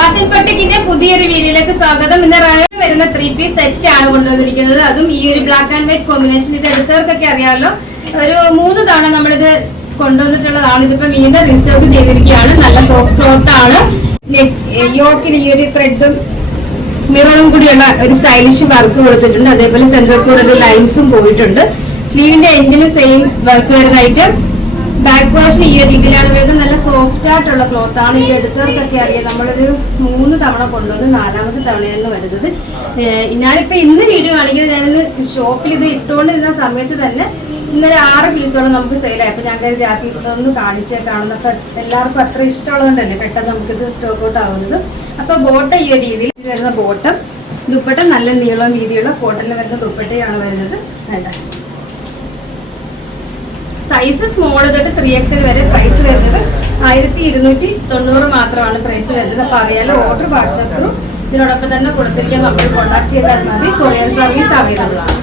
Fashion പൊട്ടിക്കിന്റെ പുതിയൊരു വീഡിയോയിലേക്ക് സ്വാഗതം. ഇന്ന് റയോയിൽ വരുന്ന 3-piece സെറ്റ് ആണ് കൊണ്ടുവന്നിരിക്കുന്നത്. അതും ഈ ഒരു ബ്ലാക്ക് ആൻഡ് വൈറ്റ് കോമ്പിനേഷൻ. ഇത് എടുത്തവർക്കൊക്കെ അറിയാമല്ലോ, ഒരു 3 തവണ നമ്മളിത് കൊണ്ടുവന്നിട്ടുള്ളതാണ്. ഇതിപ്പോ വീണ്ടും റീസ്റ്റോക്ക് ചെയ്തിരിക്കുകയാണ്. നല്ല സോഫ്റ്റ് ക്ലോത്ത് ആണ്. യോക്കിൽ ഈ ഒരു ത്രെഡും മിററും കൂടിയുള്ള ഒരു സ്റ്റൈലിഷ് വർക്ക് കൊടുത്തിട്ടുണ്ട്. അതേപോലെ സെന്ററിൽ കൂടെ ഒരു ലൈൻസും പോയിട്ടുണ്ട്. സ്ലീവിന്റെ എൻഡിൽ സെയിം വർക്ക് വരുന്ന ഐറ്റം. ബാക്ക് വാഷ് ഈ രീതിയിലാണ് വരുന്നത്. നല്ല സോഫ്റ്റ് ആയിട്ടുള്ള ക്ലോത്ത് ആണ്. ഇത് എടുത്തവർക്കൊക്കെ അറിയാം. നമ്മളൊരു 3 തവണ കൊണ്ടുവന്ന് 4ാമത്തെ തവണയാണ് വരുന്നത്. ഞാനിപ്പോ ഇന്ന് വീഡിയോ കാണിക്കുന്നത്, ഞാനിന്ന് ഷോപ്പിൽ ഇത് ഇട്ടുകൊണ്ടിരുന്ന സമയത്ത് തന്നെ ഇന്നൊരു 6 പീസോളം നമുക്ക് സെയിലായി. അപ്പൊ ഞാൻ കരുതി ആ പീസൊന്ന് കാണിച്ചേക്കാണെന്നൊക്കെ. എല്ലാവർക്കും അത്ര ഇഷ്ടമുള്ളതുകൊണ്ടല്ലേ പെട്ടെന്ന് നമുക്കിത് സ്റ്റോക്ക് ഔട്ട് ആവുന്നത്. അപ്പൊ ബോട്ടം ഈ രീതിയിൽ വരുന്ന ബോട്ടം, ദുപ്പട്ട നല്ല നീളം വീതിയുള്ള കോട്ടണിൽ വരുന്ന ദുപ്പട്ടയാണ് വരുന്നത്. സൈസ് സ്മോൾ തൊട്ട് 3XL വരെ പ്രൈസ് വരുന്നത് 1290 മാത്രമാണ് പ്രൈസ് വരുന്നത്. അപ്പൊ അറിയാലോ, ഓർഡർ വാട്സാപ്പ് ത്രൂ ഇതിനോടൊപ്പം തന്നെ കൊടുത്തിരിക്കാൻ നമ്മൾ കോൺടാക്ട് ചെയ്താൽ മതി. കൊറിയർ സർവീസ് അവൈലബിൾ ആണ്.